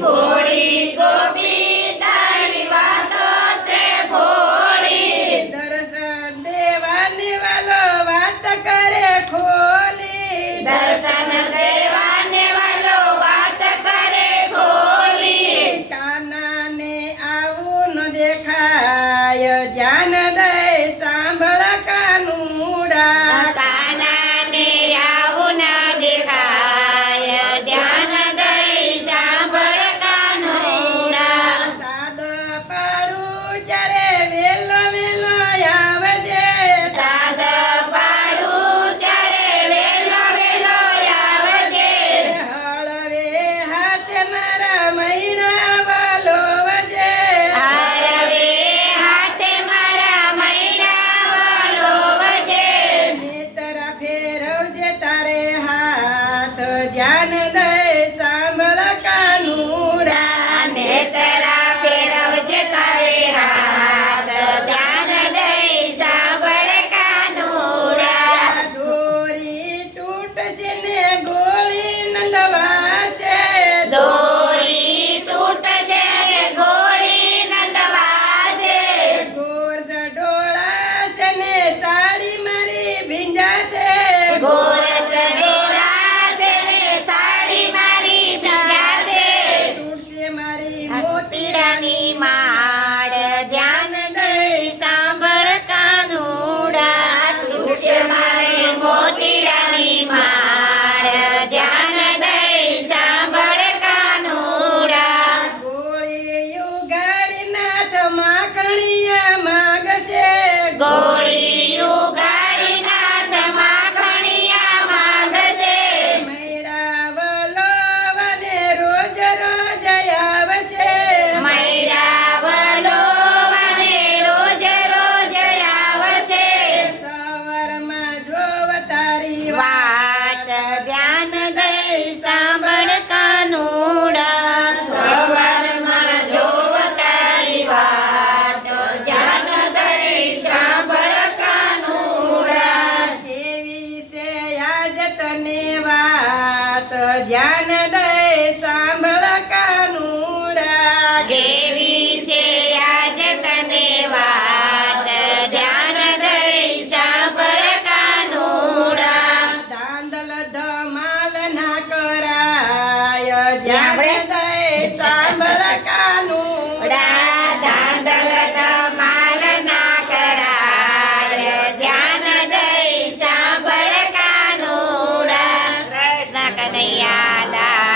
ભોળી ગોપી તારી વાતો છે ભોળી દર્શન દેવાને વાલો વાત કરે ખોલી દર્શન દેવાને વાલો વાત કરે ખોલી કાનાને આવું ન દેખાય જાન દઈ સાંભળ કાનુડા કાનાને આવું ના દેખાય ધ્યાન દઈ સાંભળ કાનુડા સાદ પાડું જ્યારે વેલો વેલો આવજે સાદ પાડું ત્યારે વેલો વેલો આવજે હળવે હાથે મારા મૈણા વાલો વજે હળવે હાથે મારા મૈણા વાલો વજે નેતરા ફેરવજે તારે હાથ ધ્યાન દઈ સાંભળ કાનુડા નેતરા ફેરવજે તારે હાથ ધ્યાન દઈ સાંભળ કાનુડા દોરી તૂટશે ને ગોળી નંદવાશે દોરી તૂટશે ને ગોળી નંદવાશે ગોર ડોળાશે ને સાડી મારી ભીંજાશે ગોરસ ડોરાશે ને સાડી મારી ભીંજાશે તૂટશે મારી મોતીડાની માળ ધ્યાન દઈ સાંભળ કાનુડા તૂટશે મારી મોતીડાની માળ ધ્યાન દઈ સાંભળ કાનુડા ગોળી યુગાડી નાથ માખણિયા માગશે ગોળી ઉગાડી નાથ માખણિયા માંગશે મૈડા વલોવને રોજ રોજ આવશે મૈડા વલોવને રોજ રોજ આવશે સવારમાં જોવ તારી વાટ ધ્યાન દઈ સાંભળ કાનુડા સવારમાં જોવ તારી વાટ ધ્યાન દઈ સાંભળ કાનુડા કેવી છે આજ તને વાત ધ્યાન દઈ સાંભળ કાનુડા કેવી છે આજ તને વાત ધ્યાન દઈ સાંભળ કાનુડા દાંદલ ધમાલ ના કરાય ધ્યાન દઈ સાંભળ કાનુડા